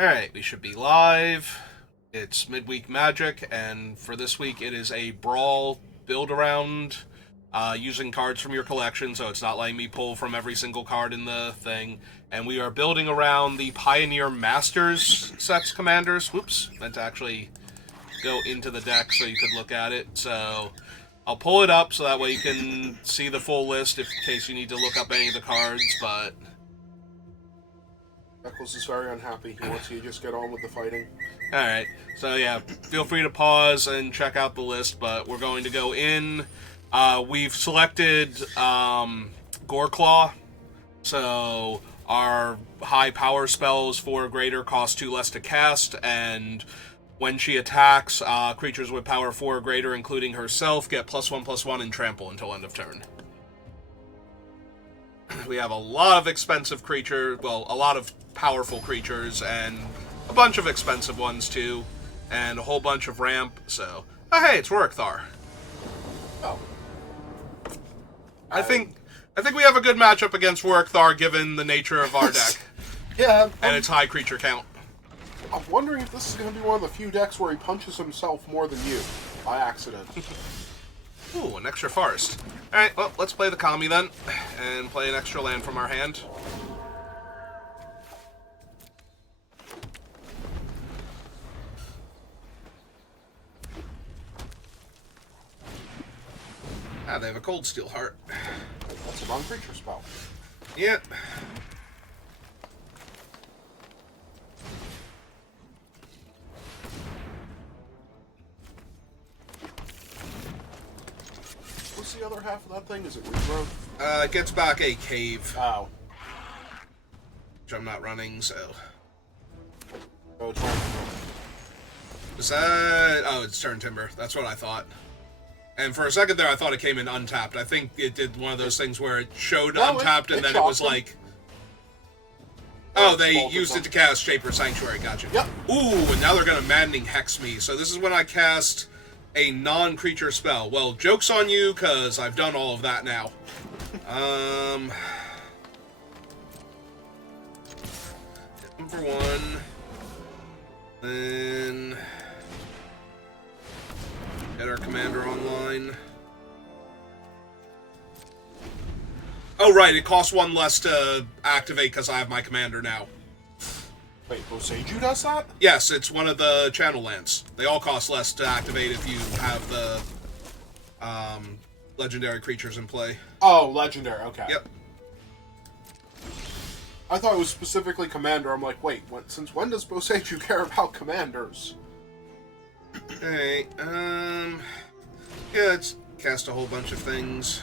Alright, we should be live. It's Midweek Magic, and for this week it is a Brawl build-around using cards from your collection, so it's not letting me pull from every single card in the thing. And we are building around the Pioneer Masters Sex Commanders. Whoops, meant to actually go into the deck so you could look at it. So I'll pull it up so that way you can see the full list in case you need to look up any of the cards, but... Eccles is very unhappy. He wants you to just get on with the fighting. Alright, so yeah, feel free to pause and check out the list, but we're going to go in. We've selected Goreclaw, so our high power spells 4 or greater cost 2 less to cast, and when she attacks, creatures with power 4 or greater, including herself, get +1/+1 and trample until end of turn. We have a lot of expensive creatures, well, a lot of powerful creatures, and a bunch of expensive ones, too, and a whole bunch of ramp, so... Oh, hey, it's Rorikthar. Oh. I think we have a good matchup against Rorikthar, given the nature of our deck. Yeah. And its high creature count. I'm wondering if this is going to be one of the few decks where he punches himself more than you, by accident. Ooh, an extra forest. Alright, well, let's play the Kami then, and play an extra land from our hand. Ah, they have a Cold Steel Heart. That's a non-creature spell. Yep. What's the other half of that thing? Is it regrowth? It gets back a cave, Oh. which I'm not running, so... Oh, it's right. Is that... Oh, it's Turn Timber. That's what I thought. And for a second there, I thought it came in untapped. I think it did one of those things where it showed untapped, and then it was like... Oh, they used it to cast Shaper Sanctuary. Gotcha. Yep. Ooh, and now they're going to Maddening Hex me. So this is when I cast a non-creature spell. Well, joke's on you, because I've done all of that now. Hit them for 1. Then... Get our commander online. Oh, right, it costs 1 less to activate because I have my commander now. Wait, Boseiju does that? Yes, it's one of the channel lands. They all cost less to activate if you have the legendary creatures in play. Oh, legendary, okay. Yep. I thought it was specifically commander. I'm like, wait, since when does Boseiju care about commanders? Alright, yeah, let's cast a whole bunch of things.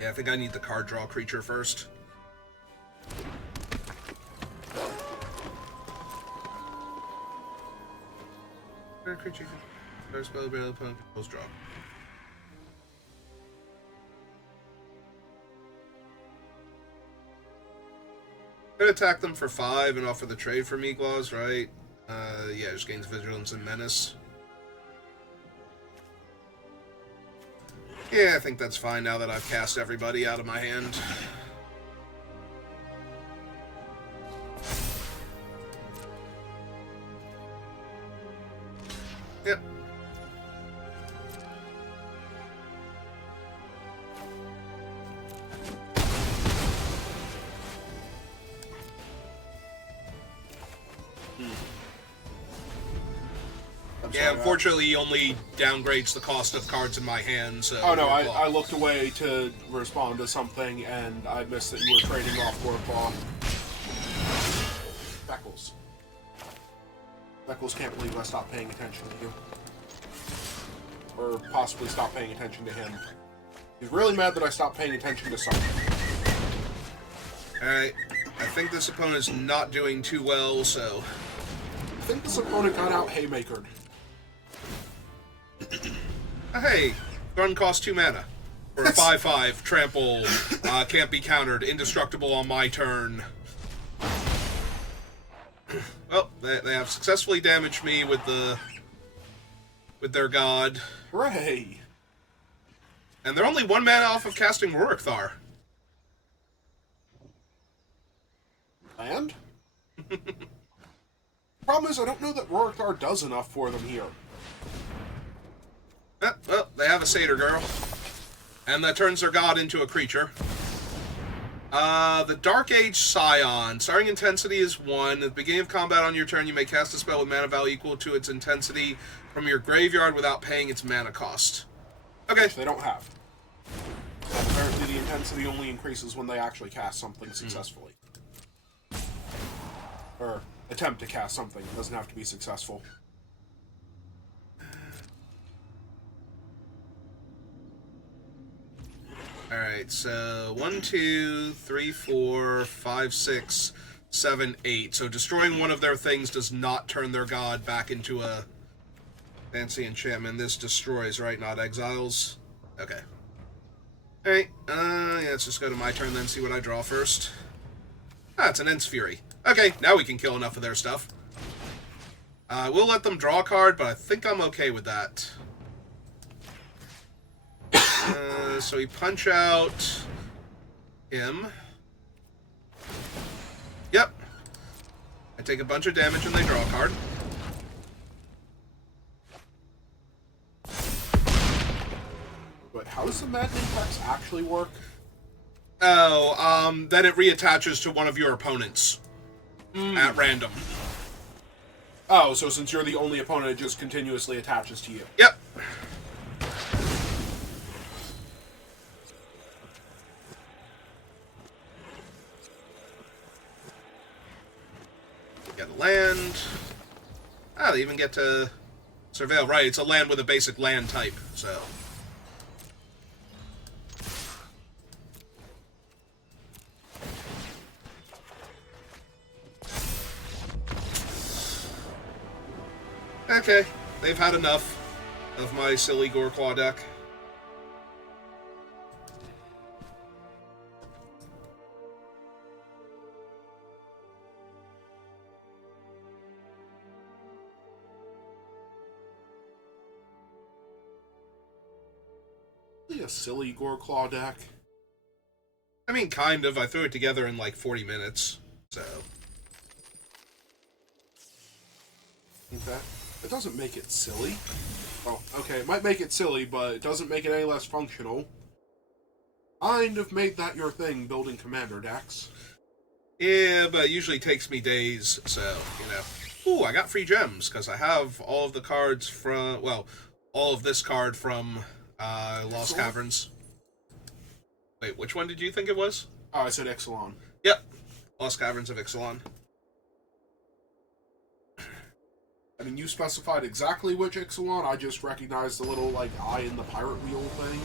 Yeah, I think I need the card draw creature first. Creature. First spell, barrel, opponent, post draw. Could attack them for 5 and offer the trade for Meaglaws, right? Yeah, just gains vigilance and menace. Yeah, I think that's fine now that I've cast everybody out of my hand. Yep. Yeah, unfortunately, he only downgrades the cost of cards in my hand, so... Oh, no, I looked away to respond to something, and I missed that you were trading off Goreclaw. Beckles. Beckles can't believe I stopped paying attention to you. Or possibly stopped paying attention to him. He's really mad that I stopped paying attention to something. Alright, I think this opponent's not doing too well, so... I think this opponent got out haymakered. Hey, Thrun costs 2 mana. For a 5/5, trample, can't be countered, indestructible on my turn. Well, they have successfully damaged me with their god. Hooray! And they're only 1 mana off of casting Rorikthar. And? Problem is, I don't know that Rorikthar does enough for them here. Well, they have a Satyr Girl. And that turns their god into a creature. The Dark Age Scion. Starting intensity is 1. At the beginning of combat on your turn, you may cast a spell with mana value equal to its intensity from your graveyard without paying its mana cost. Okay. Which they don't have. And apparently the intensity only increases when they actually cast something successfully. Or attempt to cast something. It doesn't have to be successful. Alright, so 1, 2, 3, 4, 5, 6, 7, 8. So destroying one of their things does not turn their god back into a fancy enchantment. This destroys, right? Not exiles? Okay. Alright, yeah, let's just go to my turn then, see what I draw first. Ah, it's an Ents Fury. Okay, now we can kill enough of their stuff. We'll let them draw a card, but I think I'm okay with that. So we punch out him. Yep. I take a bunch of damage and they draw a card. But how does the Maddening Hex actually work? Oh, then it reattaches to one of your opponents at random. Oh, so since you're the only opponent, it just continuously attaches to you. Yep. Get a land. Ah, they even get to surveil. Right, it's a land with a basic land type, so. Okay, they've had enough of my silly Goreclaw deck. Really a silly Goreclaw deck. I mean, kind of. I threw it together in like 40 minutes, so. Okay. It doesn't make it silly. Well, okay, it might make it silly, but it doesn't make it any less functional. Kind of made that your thing, building commander decks. Yeah, but it usually takes me days, so, you know. Ooh, I got free gems, because I have all of the cards from, well, all of this card from Lost Caverns. Wait, which one did you think it was? Oh, I said Ixalan. Yep. Lost Caverns of Ixalan. I mean, you specified exactly which Ixalan, I just recognized the little, like, eye in the pirate wheel thing.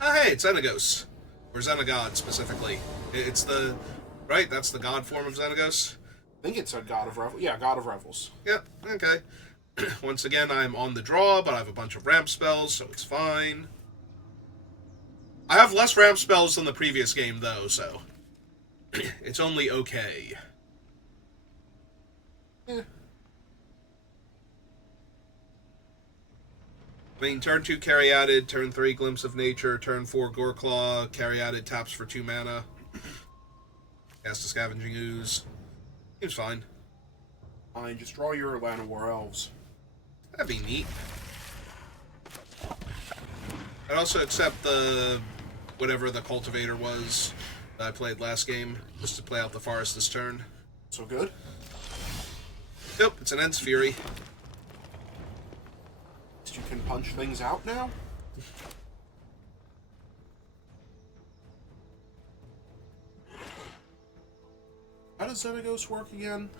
Oh, hey, it's Xenagos. Or Xenagod, specifically. It's the... Right? That's the god form of Xenagos? I think it said God of Revels. Yeah, God of Revels. Yep, okay. Once again, I'm on the draw, but I have a bunch of ramp spells, so it's fine. I have less ramp spells than the previous game, though, so... it's only okay. Eh. I mean, turn 2 Caryatid, turn 3 Glimpse of Nature, turn 4 Goreclaw, Caryatid taps for 2 mana. Cast a Scavenging Ooze. Seems fine. Fine, just draw your Atlanta War Elves. That'd be neat. I'd also accept the... whatever the Cultivator was that I played last game, just to play out the Forest this turn. So good? Nope, it's an Ents Fury. You can punch things out now? How does Xenagos work again?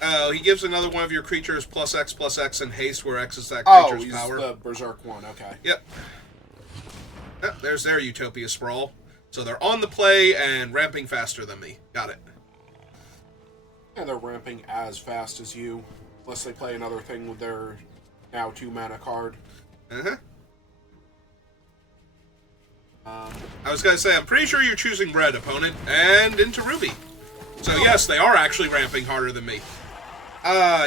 Oh, he gives another one of your creatures +X and haste, where X is that creature's power. Oh, he's the Berserk one, okay. Yep. Yep, there's their Utopia Sprawl. So they're on the play and ramping faster than me. Got it. Yeah, they're ramping as fast as you, unless they play another thing with their now 2 mana card. Uh-huh. I was gonna say, I'm pretty sure you're choosing red, opponent, and into Ruby. So yes, they are actually ramping harder than me.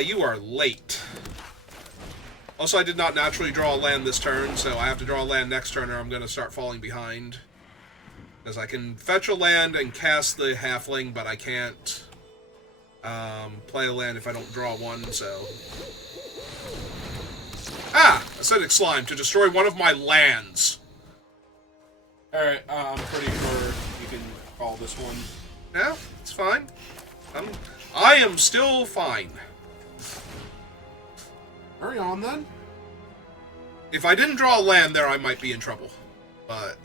You are late. Also, I did not naturally draw a land this turn, so I have to draw a land next turn or I'm going to start falling behind. Because I can fetch a land and cast the halfling, but I can't play a land if I don't draw one, so... Ah! Acidic Slime to destroy one of my lands. Alright, I'm pretty sure you can call this one. Yeah, it's fine. I am still fine. Carry on, then. If I didn't draw a land there, I might be in trouble. But...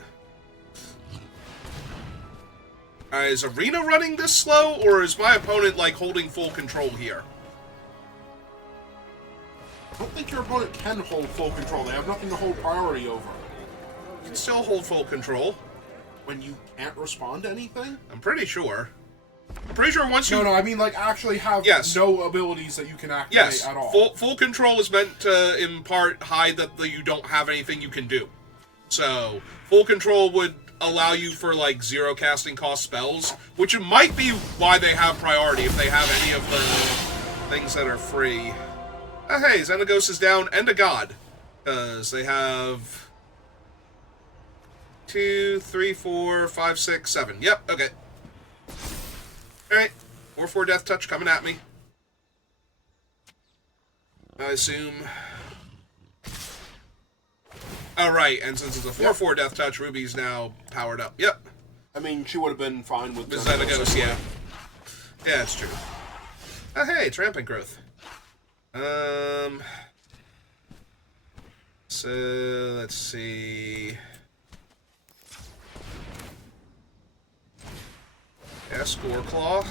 is Arena running this slow, or is my opponent, like, holding full control here? I don't think your opponent can hold full control. They have nothing to hold priority over. You can still hold full control. When you can't respond to anything? I'm pretty sure. I'm pretty sure once you... No, I mean, like, actually have no abilities that you can activate at all. Full control is meant to, in part, hide that you don't have anything you can do. So, full control would allow you for, like, 0 casting cost spells, which might be why they have priority, if they have any of the things that are free. Oh, hey, Xenagos is down, and a god. Because they have... 2, 3, 4, 5, 6, 7. Yep, okay. Alright. 4/4 Death Touch coming at me. I assume... Oh, right, and since it's a 4/4 Death Touch, Ruby's now powered up. Yep. I mean, she would have been fine with Xenagos, yeah. Yeah, it's true. Oh, hey, it's Rampant Growth. So, let's see... Yeah, Score Claw.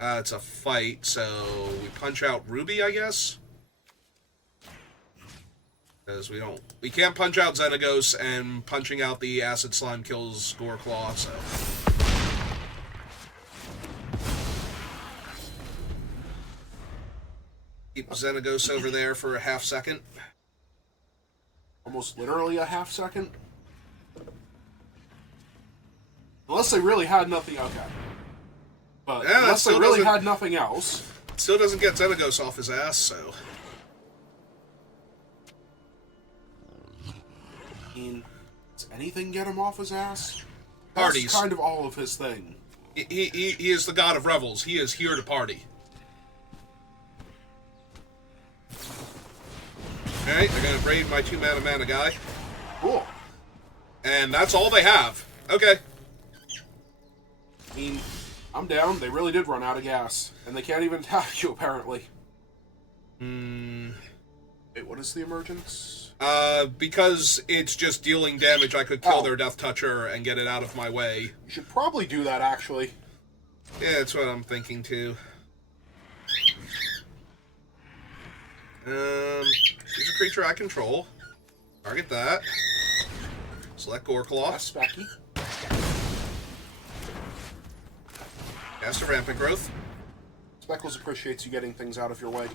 It's a fight, so we punch out Ruby, I guess? Because we can't punch out Xenagos, and punching out the Acid Slime kills Score Claw, so... Keep Xenagos over there for a half second. Almost literally a half second. Unless they really had nothing. Okay. But yeah, unless they really had nothing else. Still doesn't get Xenagos off his ass, so. I mean, does anything get him off his ass? Parties. That's kind of all of his thing. He is the god of revels. He is here to party. Alright, they're gonna braid my 2-mana guy. Cool. And that's all they have. Okay. I mean, I'm down. They really did run out of gas. And they can't even attack you, apparently. Wait, what is the emergence? Because it's just dealing damage, I could kill their Death Toucher and get it out of my way. You should probably do that, actually. Yeah, that's what I'm thinking, too. Choose a creature I control. Target that. Select Goreclaw. That's Specky. Cast a Rampant Growth. Speckles appreciates you getting things out of your way.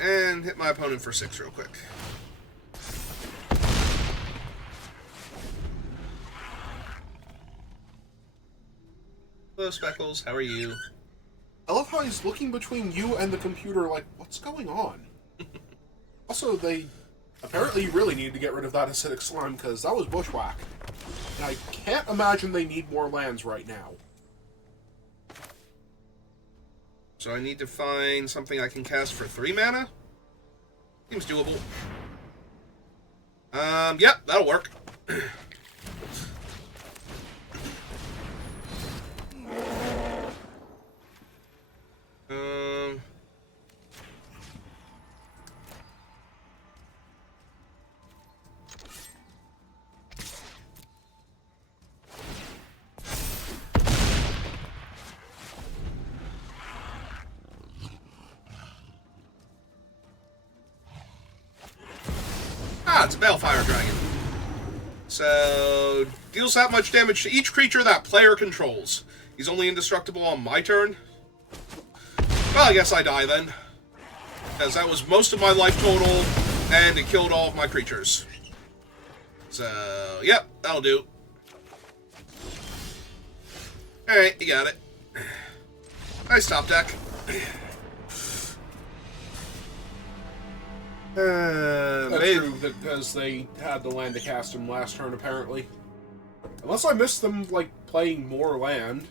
And hit my opponent for 6 real quick. Hello, Speckles. How are you? I love how he's looking between you and the computer like, what's going on? Also, they apparently really need to get rid of that acidic slime, because that was bushwhack. And I can't imagine they need more lands right now. So I need to find something I can cast for 3 mana? Seems doable. Yep, that'll work. It's a Balefire Dragon. So, deals that much damage to each creature that player controls. He's only indestructible on my turn. Well, I guess I die then. Because that was most of my life total, And it killed all of my creatures. So, yep, that'll do. Alright, you got it. Nice top deck. That's true, because they had the land to cast him last turn, apparently. Unless I missed them, like, playing more land.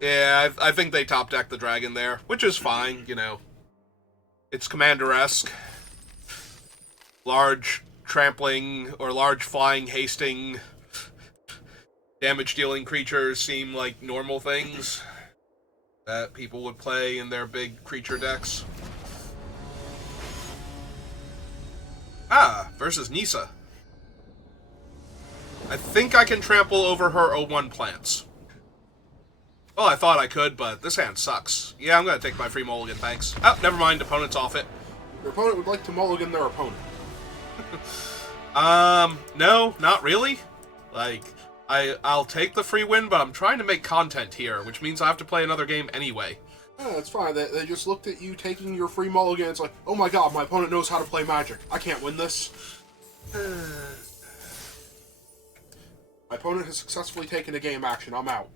Yeah, I think they top decked the dragon there, which is fine, you know. It's Commander-esque. Large trampling or large flying hasting damage dealing creatures seem like normal things that people would play in their big creature decks. Ah, versus Nisa. I think I can trample over her 0-1 plants. Well, I thought I could, but this hand sucks. Yeah, I'm gonna take my free mulligan, thanks. Oh, never mind, opponent's off it. Your opponent would like to mulligan their opponent. No, not really. Like, I'll take the free win, but I'm trying to make content here, which means I have to play another game anyway. Yeah, that's fine. They just looked at you taking your free mulligan. It's like, oh my god, my opponent knows how to play Magic. I can't win this. My opponent has successfully taken a game action. I'm out.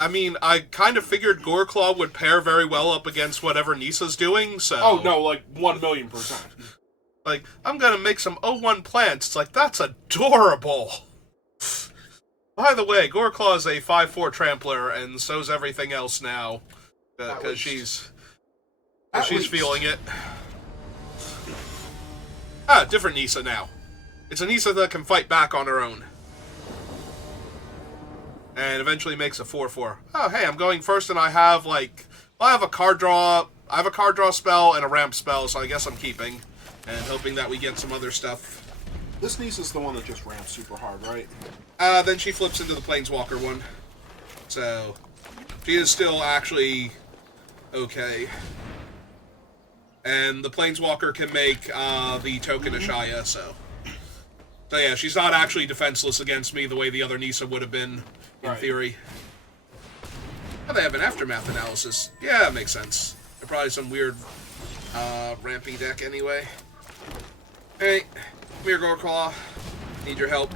I mean, I kind of figured Goreclaw would pair very well up against whatever Nisa's doing, so... Oh, no, like, 1,000,000%. Like, I'm gonna make some 0-1 plants. It's like, that's adorable! By the way, Goreclaw is a 5/4 trampler, and so's everything else now. Because she's feeling it. Ah, different Nisa now. It's a Nisa that can fight back on her own. And eventually makes a 4/4. Oh, hey, I'm going first, and I have, like... Well, I have a card draw spell and a ramp spell, so I guess I'm keeping. And hoping that we get some other stuff. This Nisa's the one that just ramps super hard, right? Then she flips into the Planeswalker one. So, she is still actually okay. And the Planeswalker can make the token Ashaya, so... So yeah, she's not actually defenseless against me the way the other Nisa would have been, in theory. Oh, they have an Aftermath analysis. Yeah, that makes sense. They're probably some weird rampy deck anyway. Hey, come here, Goreclaw. Need your help.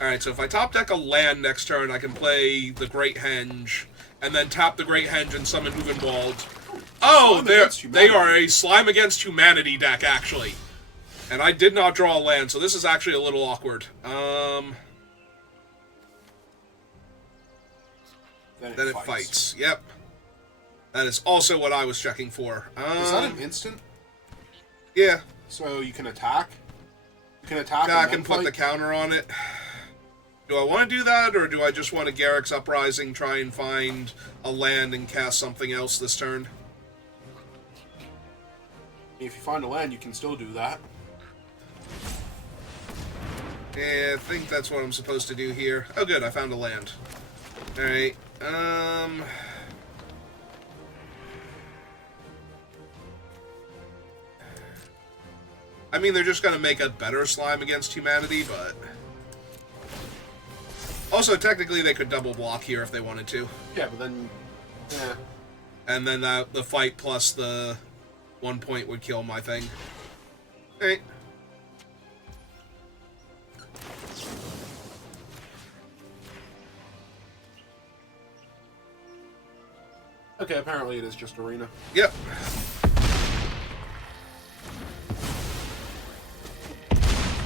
Alright, so if I top deck a land next turn, I can play the Great Henge, and then tap the Great Henge and summon Hoovenwald. Oh, they are a Slime Against Humanity deck, actually. And I did not draw a land, so this is actually a little awkward. Then it fights. Yep. That is also what I was checking for. Is that an instant? Yeah. So you can attack? You can attack I can put the counter on it. Do I want to do that, or do I just want to Garruk's Uprising, try and find a land and cast something else this turn? If you find a land, you can still do that. Yeah, I think that's what I'm supposed to do here. Oh good, I found a land. Alright, I mean, they're just gonna make a better Slime Against Humanity, but... Also, technically, they could double block here if they wanted to. Yeah, but then... Yeah. And then the fight plus the 1 point would kill my thing. Alright. Okay, apparently it is just Arena. Yep.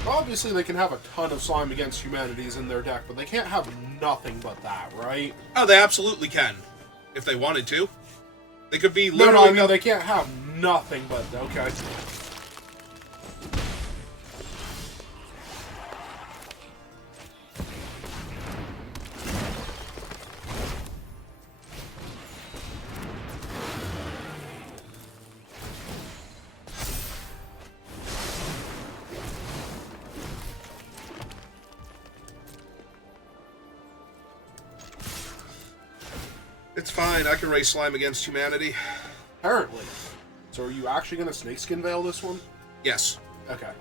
Obviously, they can have a ton of Slime Against Humanities in their deck, but they can't have nothing but that, right? Oh, they absolutely can. If they wanted to. They could be No, literally... I mean, they can't have nothing but... Okay. It's fine, I can raise Slime Against Humanity. Apparently. So are you actually going to Snakeskin Veil this one? Yes. Okay.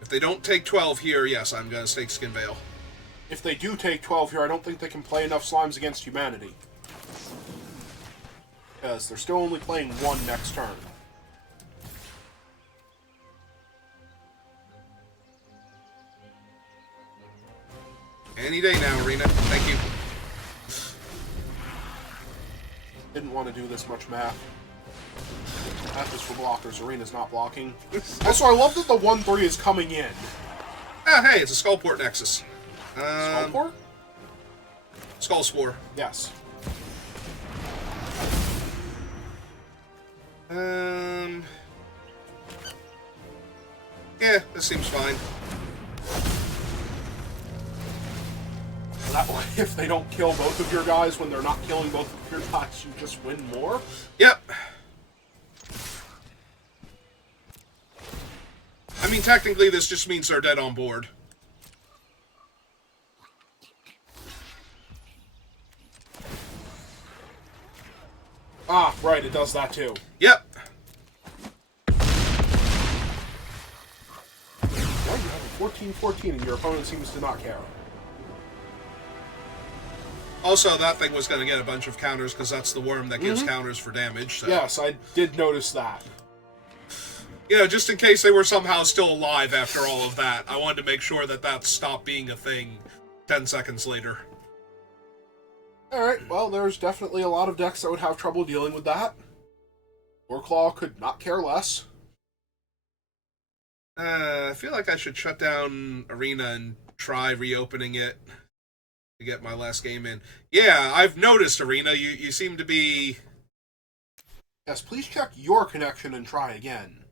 If they don't take 12 here, yes, I'm going to Snakeskin Veil. If they do take 12 here, I don't think they can play enough Slimes Against Humanity. Because they're still only playing one next turn. Any day now, Arena. Thank you. Didn't want to do this much math. Math is for blockers. Arena's not blocking. Also, I love that the 1-3 is coming in. Ah, hey, it's a Skullport Nexus. Skullport? Skull Spore. Yes. Yeah, this seems fine. That way, if they don't kill both of your guys when they're not killing both of your guys, you just win more. Yep. I mean, technically, this just means they're dead on board. Ah, right, it does that too. Yep. Well, you have a 14-14 and your opponent seems to not care. Also, that thing was going to get a bunch of counters because that's the worm that gives counters for damage. So. Yes, I did notice that. You know, just in case they were somehow still alive after all of that, I wanted to make sure that that stopped being a thing 10 seconds later. Alright, well, there's definitely a lot of decks that would have trouble dealing with that. Warclaw could not care less. I feel like I should shut down Arena and try reopening it to get my last game in. Yeah, I've noticed, Arena, you seem to be... Yes, please check your connection and try again.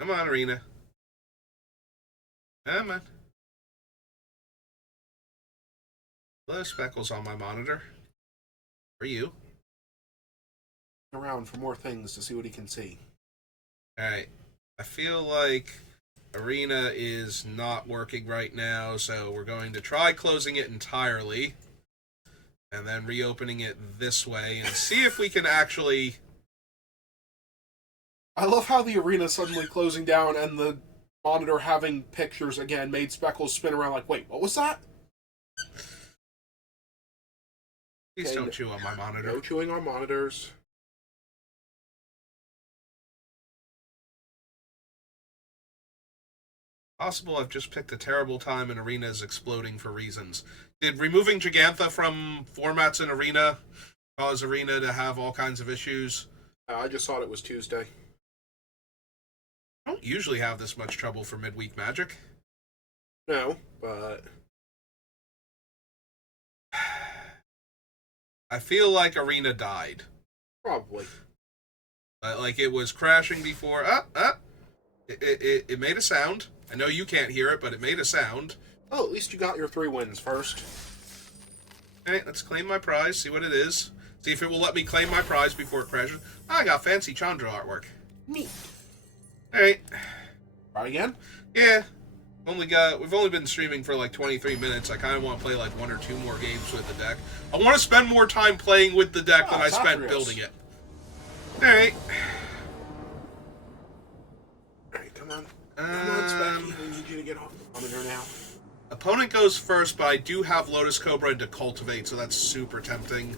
Come on, Arena. Come on. Hello, Speckles on my monitor. For you. Around for more things to see what he can see. Alright. I feel like Arena is not working right now, so we're going to try closing it entirely. And then reopening it this way and see if we can actually... I love how the arena suddenly closing down and the monitor having pictures again made Speckles spin around like, wait, what was that? Please don't chew on my monitor. No chewing on monitors. Possible I've just picked a terrible time and Arena is exploding for reasons. Did removing Gigantha from formats in Arena cause Arena to have all kinds of issues? I just thought it was Tuesday. I don't usually have this much trouble for midweek Magic. No, but... I feel like Arena died. Probably. Like it was crashing before. It made a sound. I know you can't hear it, but it made a sound. Oh, at least you got your 3 wins first. Okay, let's claim my prize, see what it is. See if it will let me claim my prize before it crashes. Oh, I got fancy Chandra artwork. Neat. Alright. Try again? Yeah. We've only been streaming for like 23 minutes. I kind of want to play like 1 or 2 more games with the deck. I want to spend more time playing with the deck than I spent building it. Alright. Alright, come on. Come on, Specky. I need you to get off the monitor now. Opponent goes first, but I do have Lotus Cobra to cultivate, so that's super tempting.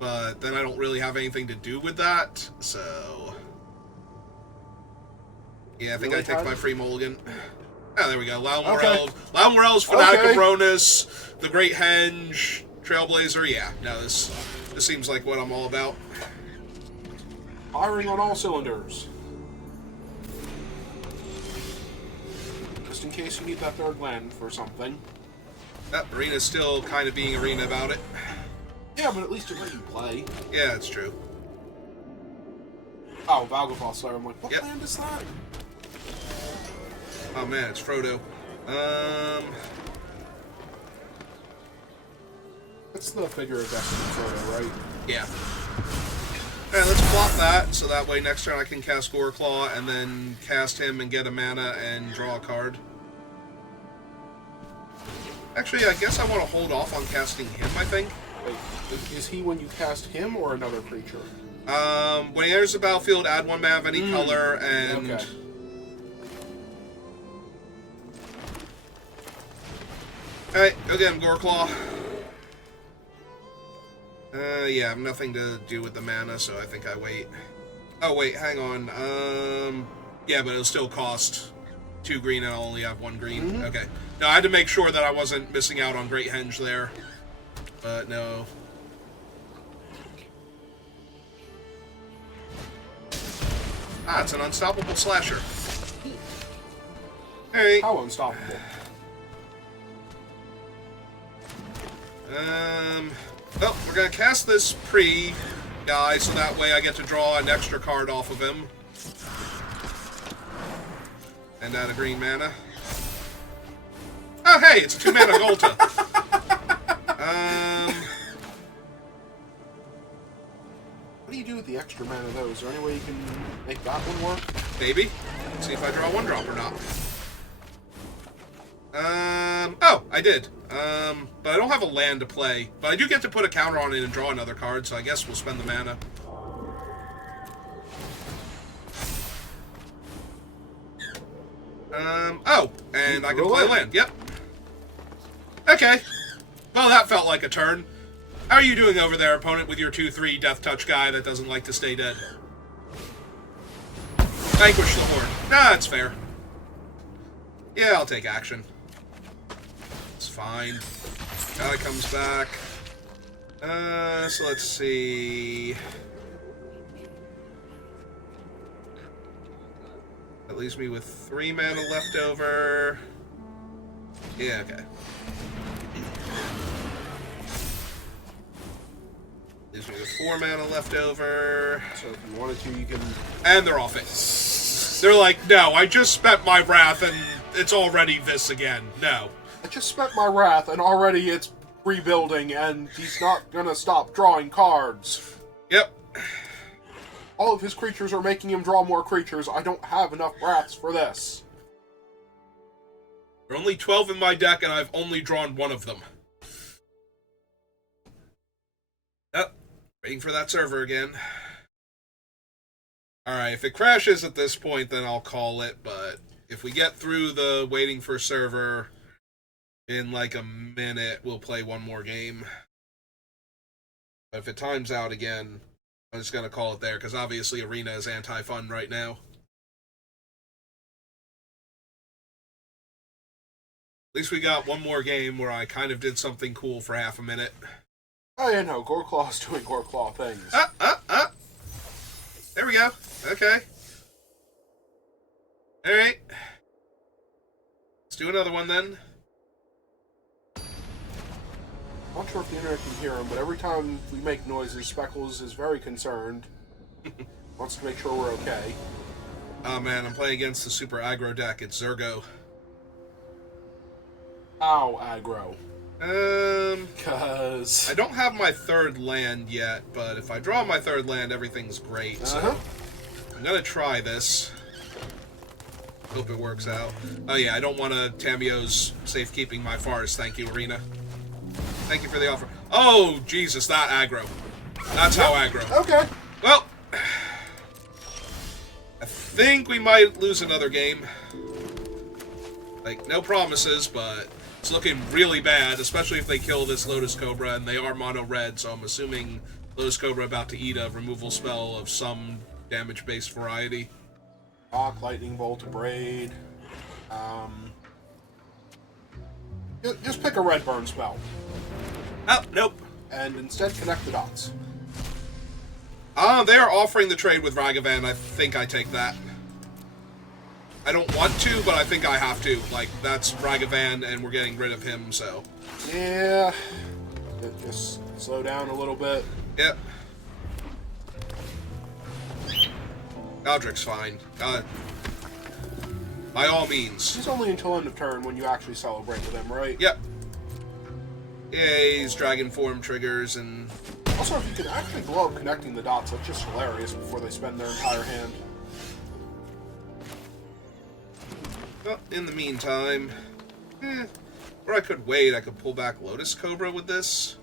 But then I don't really have anything to do with that, so... Yeah, I think I take my free mulligan. Ah, there we go. Loud Morels, Fanatic of Ronus, the Great Henge, Trailblazer. Yeah, no, this seems like what I'm all about. Firing on all cylinders. Just in case you need that 3rd land for something. That Arena's still kind of being Arena about it. Yeah, but at least it let you play. Yeah, that's true. Oh, Valgavoth Slayer. I'm like, what land is that? Oh man, it's Frodo. That's the figure of Destiny Frodo, right? Yeah. Alright, let's flop that, so that way next turn I can cast Goreclaw and then cast him and get a mana and draw a card. Actually, I guess I want to hold off on casting him, I think. Wait, is he when you cast him or another creature? When he enters the battlefield, add 1 mana of any color, and... Okay. Alright, go get him, Goreclaw. Yeah, I have nothing to do with the mana, so I think I wait. Oh, wait, hang on. Yeah, but it'll still cost 2 green and I'll only have 1 green. Okay. No, I had to make sure that I wasn't missing out on Great Henge there. But no. Ah, it's an unstoppable slasher. Alright. How unstoppable? Well, we're gonna cast this guy, so that way I get to draw an extra card off of him. And add a green mana. Oh, hey, it's a 2 mana Golta. What do you do with the extra mana, though? Is there any way you can make that one work? Maybe. Let's see if I draw 1 drop or not. Oh, I did. But I don't have a land to play. But I do get to put a counter on it and draw another card, so I guess we'll spend the mana. Oh, and I can play land. Yep. Okay. Well, that felt like a turn. How are you doing over there, opponent, with your 2/3 Death Touch guy that doesn't like to stay dead? Vanquish the Horde. Nah, that's fair. Yeah, I'll take action. It's fine. Guy comes back. So let's see. That leaves me with 3 mana left over. Yeah, okay. Leaves me with 4 mana left over. So if you wanted to, you can... And they're off it. They're like, no, I just spent my wrath and it's already this again. No. I just spent my wrath and already it's rebuilding and he's not gonna stop drawing cards. Yep. All of his creatures are making him draw more creatures. I don't have enough wraths for this. There are only 12 in my deck and I've only drawn 1 of them. Yep. Waiting for that server again. Alright, if it crashes at this point, then I'll call it, but if we get through the waiting for server in like a minute, we'll play 1 more game. But if it times out again, I'm just going to call it there, because obviously Arena is anti-fun right now. At least we got 1 more game where I kind of did something cool for half a minute. Oh, yeah, no, Goreclaw's doing Goreclaw things. There we go. Okay. Alright. Let's do another one then. I'm not sure if the internet can hear him, but every time we make noises, Speckles is very concerned. Wants to make sure we're okay. Oh man, I'm playing against the super aggro deck. It's Zurgo. Ow, aggro. I don't have my 3rd land yet, but if I draw my 3rd land, everything's great. So I'm gonna try this. Hope it works out. Oh yeah, I don't want to Tamio's safekeeping my forest. Thank you, Arena. Thank you for the offer. Oh, Jesus, that aggro. That's how aggro. Okay. Well, I think we might lose another game. Like, no promises, but it's looking really bad, especially if they kill this Lotus Cobra, and they are mono-red, so I'm assuming Lotus Cobra about to eat a removal spell of some damage-based variety. Rock, Lightning Bolt, Braid. Just pick a red burn spell. Oh, nope. And instead connect the dots. They are offering the trade with Ragavan. I think I take that. I don't want to, but I think I have to. Like, that's Ragavan, and we're getting rid of him, so... Yeah. Just slow down a little bit. Yep. Godric's fine. By all means. He's only until end of turn when you actually celebrate with him, right? Yep. Yeah, he's Dragon Form triggers, and Also, if you could actually blow up connecting the dots, that's just hilarious before they spend their entire hand. Well, in the meantime, or I could wait. I could pull back Lotus Cobra with this.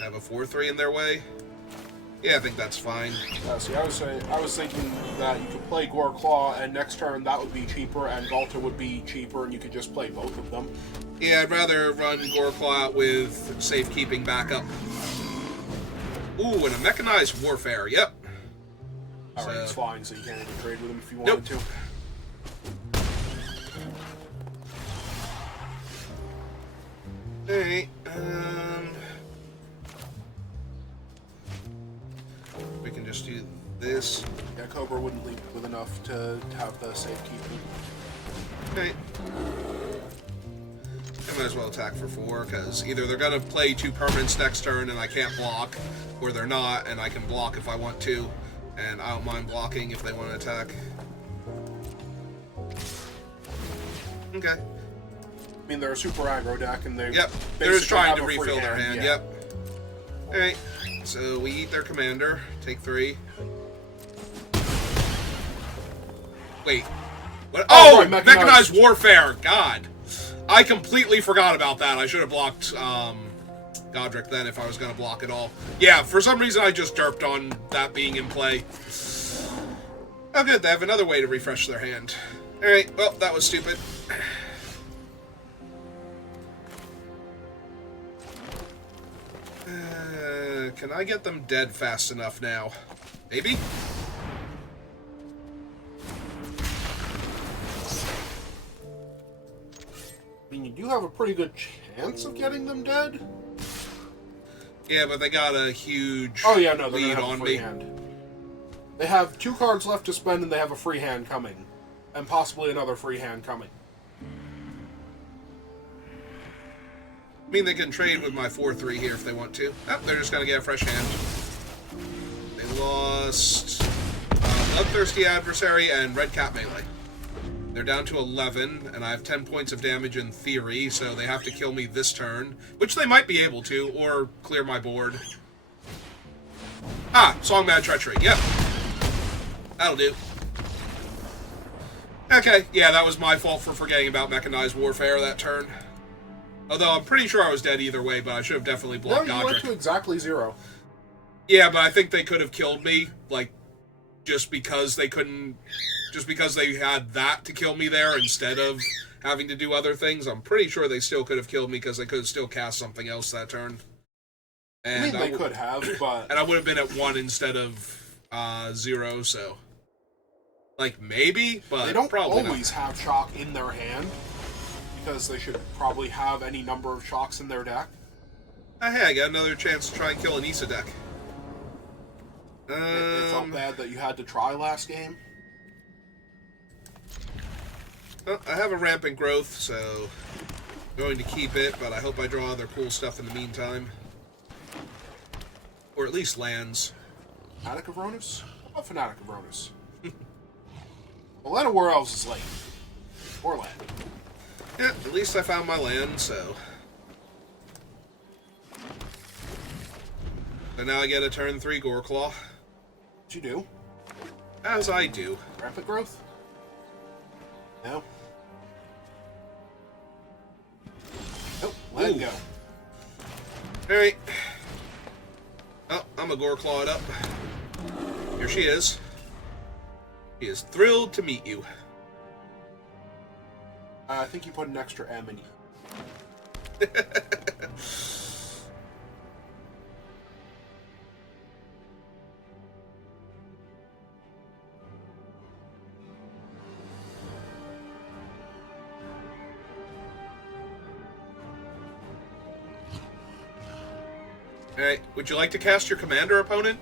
Have a 4-3 in their way. Yeah, I think that's fine. See, I was thinking that you could play Gore Claw, and next turn that would be cheaper, and Galta would be cheaper, and you could just play both of them. Yeah, I'd rather run Gore Claw out with safekeeping backup. Ooh, and a Mechanized Warfare, yep. Alright, it's flying, so you can't even trade with him if you wanted to. Alright, we can just do this. Yeah, Cobra wouldn't leave with enough to have the safekeeping. Okay. I might as well attack for 4, because either they're going to play 2 permanents next turn and I can't block, or they're not, and I can block if I want to, and I don't mind blocking if they want to attack. Okay. I mean, they're a super aggro deck, and they Yep, they're just trying to refill their hand, yeah. Yep. Alright, so we eat their commander, take 3. Wait. What? Oh, right, Mechanized Warfare! God. I completely forgot about that. I should have blocked Godric then if I was going to block at all. Yeah, for some reason I just derped on that being in play. Oh good, they have another way to refresh their hand. Alright, well, that was stupid. Can I get them dead fast enough now? Maybe? I mean, you do have a pretty good chance of getting them dead. Yeah, but they got a huge lead on me. Hand. They have 2 cards left to spend, and they have a free hand coming. And possibly another free hand coming. I mean, they can trade with my 4-3 here if they want to. Oh, they're just going to get a fresh hand. They lost Bloodthirsty Adversary and Red Cat Melee. They're down to 11, and I have 10 points of damage in theory, so they have to kill me this turn, which they might be able to, or clear my board. Ah, Song Mad Treachery, yep. That'll do. Okay, yeah, that was my fault for forgetting about Mechanized Warfare that turn. Although I'm pretty sure I was dead either way, but I should have definitely blocked No, you Godric. went to exactly 0. Yeah, but I think they could have killed me, like, just because they couldn't... Just because they had that to kill me there instead of having to do other things. I'm pretty sure they still could have killed me because they could have still cast something else that turn. And I mean, they could have, but... And I would have been at 1 instead of 0, so... Like, maybe, but they don't probably always have shock in their hand, because they should probably have any number of shocks in their deck. Hey, I got another chance to try and kill an Issa deck. It felt bad that you had to try last game. Well, I have a rampant growth, so I'm going to keep it, but I hope I draw other cool stuff in the meantime. Or at least lands. Fanatic of Ronus? What Fanatic of Ronus? Well, Land of War Elves is late. Or land. Yeah, at least I found my land, so... So now I get a turn 3 Goreclaw. What you do? As I do. Rampant growth? No. Nope, let it go. Alright. Oh, I'm a Goreclaw it up. Here she is. She is thrilled to meet you. I think you put an extra M in you. Alright, would you like to cast your commander, opponent?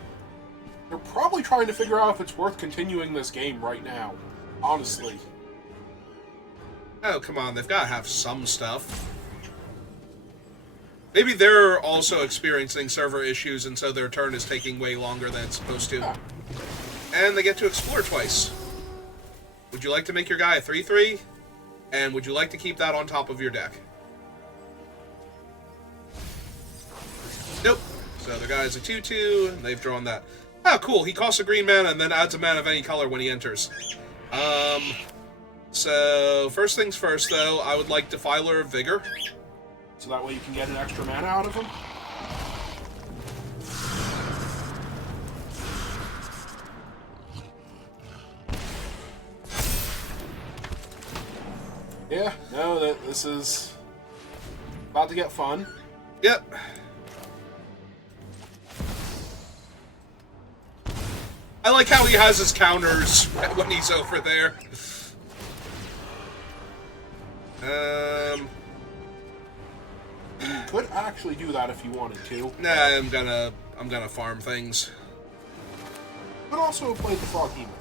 They're probably trying to figure out if it's worth continuing this game right now. Honestly. Oh, come on, they've got to have some stuff. Maybe they're also experiencing server issues, and so their turn is taking way longer than it's supposed to. Yeah. And they get to explore twice. Would you like to make your guy a 3-3? And would you like to keep that on top of your deck? Nope. So So the guy's a 2/2, and they've drawn that. Oh, cool. He costs a green mana and then adds a mana of any color when he enters. So first things first, though, I would like Defiler of Vigor. So that way you can get an extra mana out of him? Yeah, no, this is about to get fun. Yep. I like how he has his counters when he's over there. You could actually do that if you wanted to. Nah, I'm gonna farm things. But also play the Frog Behemoth.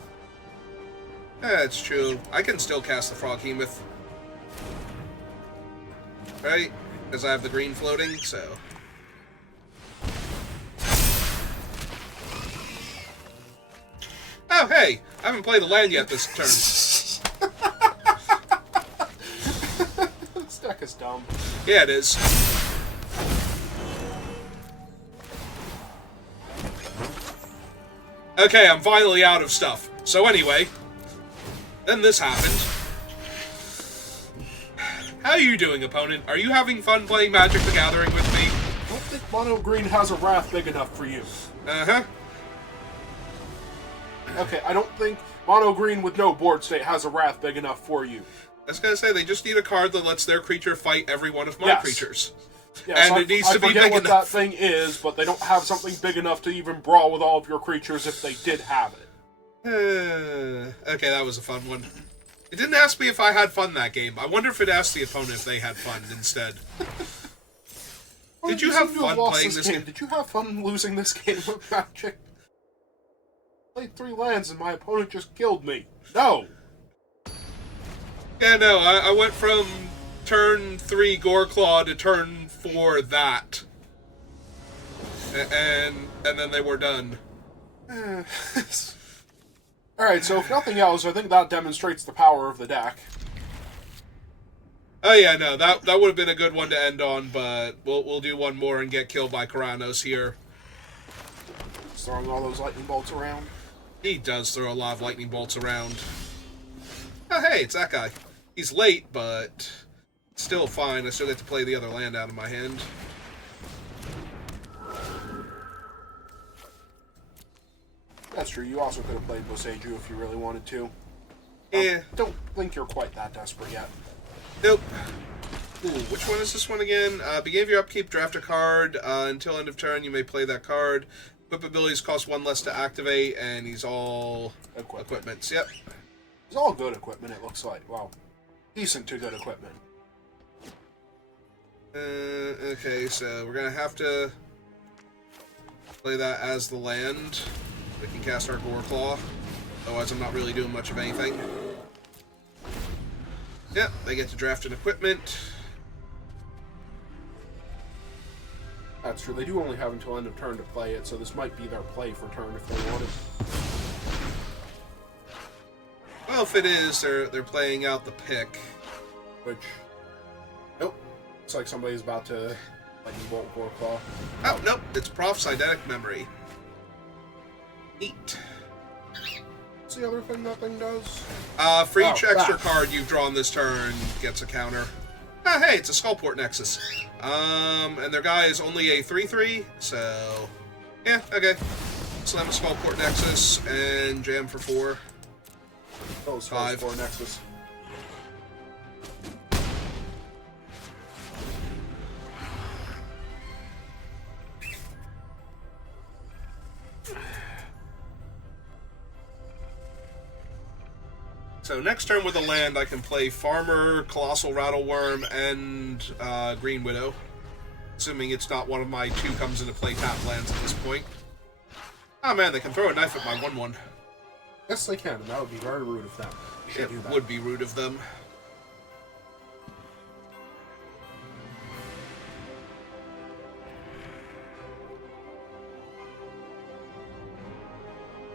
Yeah, it's true. I can still cast the Frog Behemoth. Right? Because I have the green floating, so... Oh, hey! I haven't played the land yet this turn. This deck is dumb. Yeah, it is. Okay, I'm finally out of stuff. So anyway, then this happened. How are you doing, opponent? Are you having fun playing Magic the Gathering with me? I don't think Mono Green has a Wrath big enough for you. Uh-huh. Okay, I don't think Mono Green with no board state has a Wrath big enough for you. I was gonna say, they just need a card that lets their creature fight every one of my creatures. Yes, and it needs to be big enough. I forget what that enough. thing is, but they don't have something big enough to even brawl with all of your creatures if they did have it. Okay, that was a fun one. It didn't ask me if I had fun that game. I wonder if it asked the opponent if they had fun instead. Did you have fun playing this game? Did you have fun losing this game of Magic? I played 3 lands and my opponent just killed me. No! Yeah, no, I went from turn 3 Goreclaw to turn 4 that. And then they were done. Alright, so if nothing else, I think that demonstrates the power of the deck. Oh yeah, no, that would have been a good one to end on, but we'll do one more and get killed by Karanos here. Just throwing all those lightning bolts around. He does throw a lot of lightning bolts around. Oh hey, it's that guy. He's late, but still fine. I still get to play the other land out of my hand. That's true. You also could have played Boseiju if you really wanted to. Yeah. Don't think you're quite that desperate yet. Nope. Ooh, which one is this one again? Beginning of your upkeep, draft a card. Until end of turn, you may play that card. Equip abilities cost 1 less to activate, and he's all equipments. Yep. He's all good equipment, it looks like. Well, decent to good equipment. Okay, so we're going to have to play that as the land. We can cast our Goreclaw. Otherwise, I'm not really doing much of anything. Yep, they get to draft an equipment. That's true. They do only have until end of turn to play it, so this might be their play for turn if they want it. Well, if it is, they're playing out the pick. Which... Nope. Looks like somebody's about to lightning bolt Goreclaw. Oh, nope. It's Prof's Eidetic Memory. Neat. What's the other thing that thing does? For each extra card you've drawn this turn gets a counter. Ah, hey, it's a Skullport Nexus. And their guy is only a 3/3, so... Yeah, okay. Slam a Skullport Nexus and jam for 4. Oh, it's 5. 4 Nexus. So next turn with a land, I can play Farmer, Colossal Rattleworm, and Green Widow. Assuming it's not one of my 2 comes into play tap lands at this point. Oh man, they can throw a knife at my 1/1. Yes, they can, and that would be very rude of them. It would be rude of them.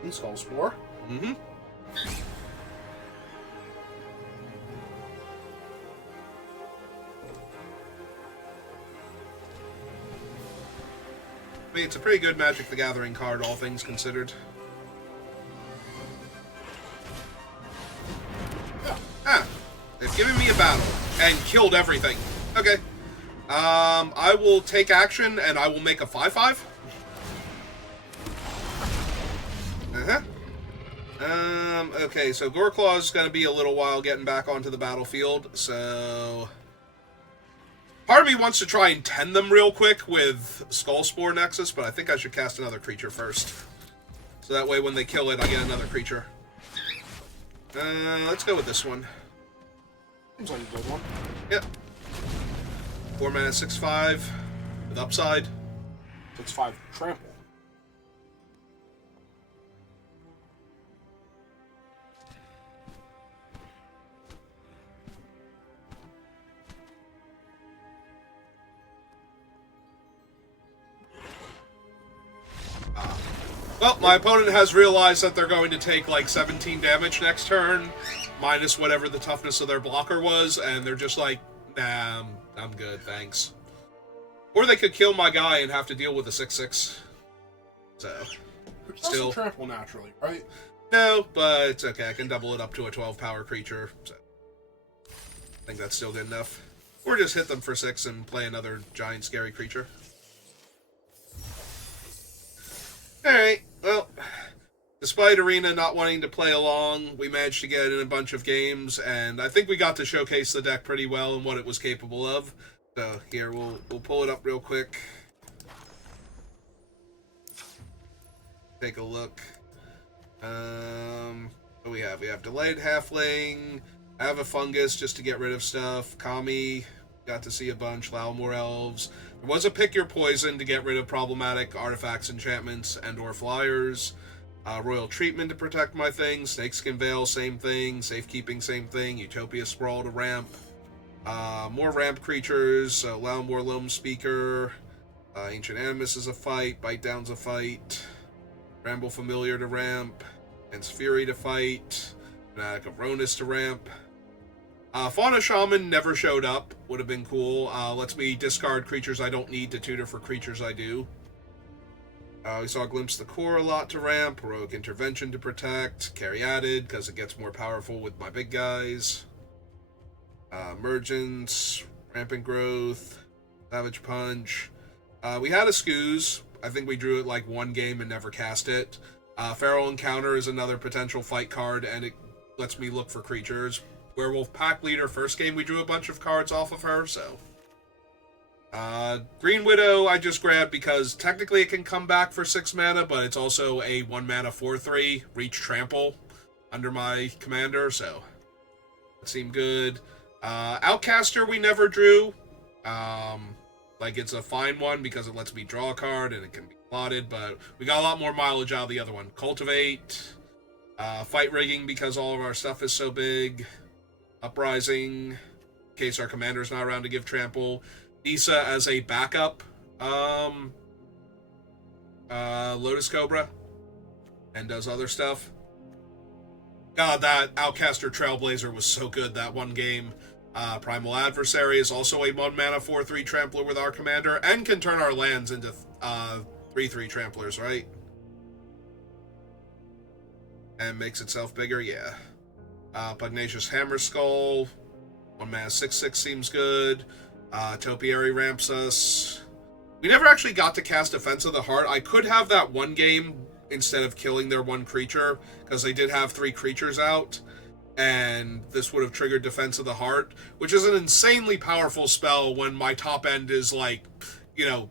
And Skull Spore. Mm-hmm. I mean, it's a pretty good Magic the Gathering card, all things considered. Yeah. Ah, they've given me a battle and killed everything. Okay. I will take action and I will make a 5/5. Okay, so Goreclaw's gonna be a little while getting back onto the battlefield, so... Part of me wants to try and tend them real quick with Skullspore Nexus, but I think I should cast another creature first. So that way when they kill it, I get another creature. Let's go with this one. Seems like a good one. Yep. 4 mana, 6/5 with upside. 6/5 trample. Well, my opponent has realized that they're going to take like 17 damage next turn, minus whatever the toughness of their blocker was, and they're just like, nah, I'm good, thanks. Or they could kill my guy and have to deal with a 6/6. So, still trample naturally, right? No, but it's okay. I can double it up to a 12-power creature. So, I think that's still good enough. Or just hit them for 6 and play another giant scary creature. Alright, well, despite Arena not wanting to play along, we managed to get in a bunch of games, and I think we got to showcase the deck pretty well and what it was capable of. So here, we'll pull it up real quick. Take a look. What do we have? We have Delayed Halfling, I have a Fungus just to get rid of stuff, Kami, got to see a bunch, Lalmore Elves. There was a Pick Your Poison to get rid of problematic artifacts, enchantments, and or flyers. Royal Treatment to protect my things. Snakeskin Veil, same thing. Safekeeping, same thing. Utopia Sprawl to ramp. More ramp creatures. Lalmore Loam Speaker. Ancient Animus is a fight. Bite Down's a fight. Ramble Familiar to ramp. Hence Fury to fight. Fanatic of Ronus to ramp. Fauna Shaman never showed up. Would have been cool. Lets me discard creatures I don't need to tutor for creatures I do. We saw Glimpse the Core a lot to ramp. Heroic Intervention to protect. Caryatid, because it gets more powerful with my big guys. Emergence. Rampant Growth. Savage Punch. We had a Scooze. I think we drew it like one game and never cast it. Feral Encounter is another potential fight card, and it lets me look for creatures. Werewolf Pack Leader, first game we drew a bunch of cards off of her, so... Green Widow I just grabbed because technically it can come back for 6 mana, but it's also a 1 mana 4/3 Reach Trample under my commander, so... It seemed good. Outcaster we never drew. Like, it's a fine one because it lets me draw a card and it can be plotted, but we got a lot more mileage out of the other one. Cultivate. Fight Rigging because all of our stuff is so big. Uprising, in case our commander's not around to give trample. Issa as a backup. Lotus Cobra. And does other stuff. God, that Outcaster Trailblazer was so good that one game. Primal Adversary is also a 1 mana 4/3 trampler with our commander, and can turn our lands into 3/3 tramplers, right? And makes itself bigger, yeah. Pugnacious Hammer Skull, 1 mana 6/6 seems good. Topiary ramps us. We never actually got to cast Defense of the Heart. I could have that one game instead of killing their one creature, because they did have 3 creatures out, and this would have triggered Defense of the Heart, which is an insanely powerful spell when my top end is like, you know,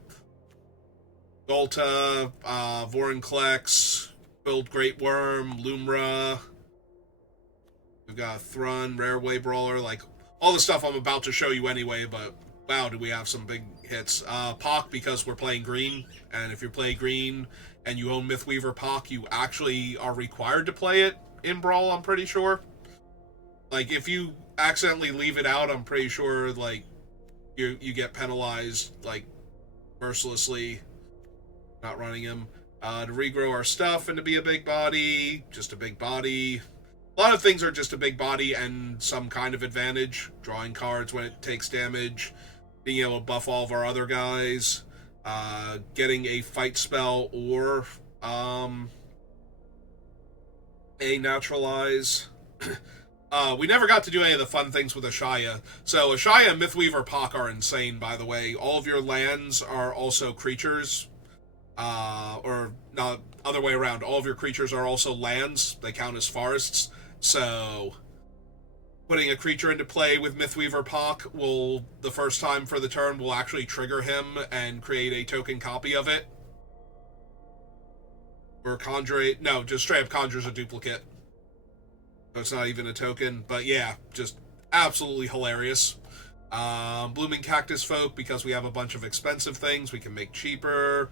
Golta, Vorinclex, Build Great Worm, Lumra. We've got Thrun, Rareway Brawler, like, all the stuff I'm about to show you anyway, but wow, do we have some big hits. Pock, because we're playing green, and if you play green and you own Mythweaver Pock, you actually are required to play it in Brawl, I'm pretty sure. Like, if you accidentally leave it out, I'm pretty sure, like, you get penalized, like, mercilessly not running him. To regrow our stuff and to be a big body, just a big body. A lot of things are just a big body and some kind of advantage. Drawing cards when it takes damage. Being able to buff all of our other guys. getting a fight spell or a naturalize. We never got to do any of the fun things with Ashaya. So Ashaya, Mythweaver, Pock are insane, by the way. All of your lands are also creatures. Or not, other way around. All of your creatures are also lands. They count as forests. So putting a creature into play with Mythweaver Pock will, the first time for the turn, will actually trigger him and create a token copy of it. Or conjure it. No, just straight up conjures a duplicate. So it's not even a token. But yeah, just absolutely hilarious. Blooming Cactus Folk, because we have a bunch of expensive things we can make cheaper.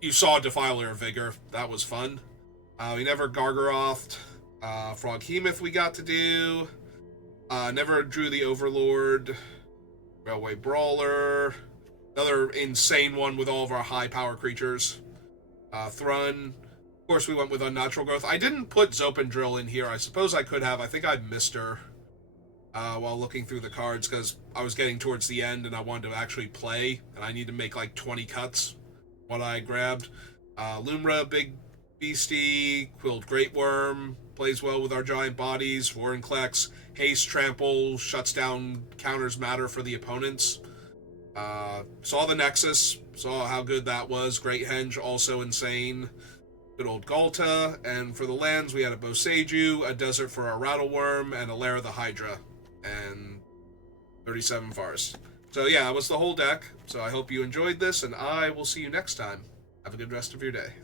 You saw Defiler of Vigor. That was fun. We never Gargarothed. Froghemoth we got to do. Never drew the Overlord. Railway Brawler. Another insane one with all of our high power creatures. Thrun. Of course, we went with Unnatural Growth. I didn't put Zopandrill in here. I suppose I could have. I think I missed her while looking through the cards because I was getting towards the end and I wanted to actually play. And I need to make like 20 cuts. What I grabbed. Lumra, Big Beastie, Quilled Great Worm, plays well with our giant bodies. Vorinclex, Haste, Trample, shuts down, counters matter for the opponents. Saw the Nexus, saw how good that was. Great Henge, also insane. Good old Galta, and for the lands we had a Boseiju, a Desert for our Rattleworm, and a Lair of the Hydra, and 37 Forests. So yeah, that was the whole deck. So I hope you enjoyed this, and I will see you next time. Have a good rest of your day.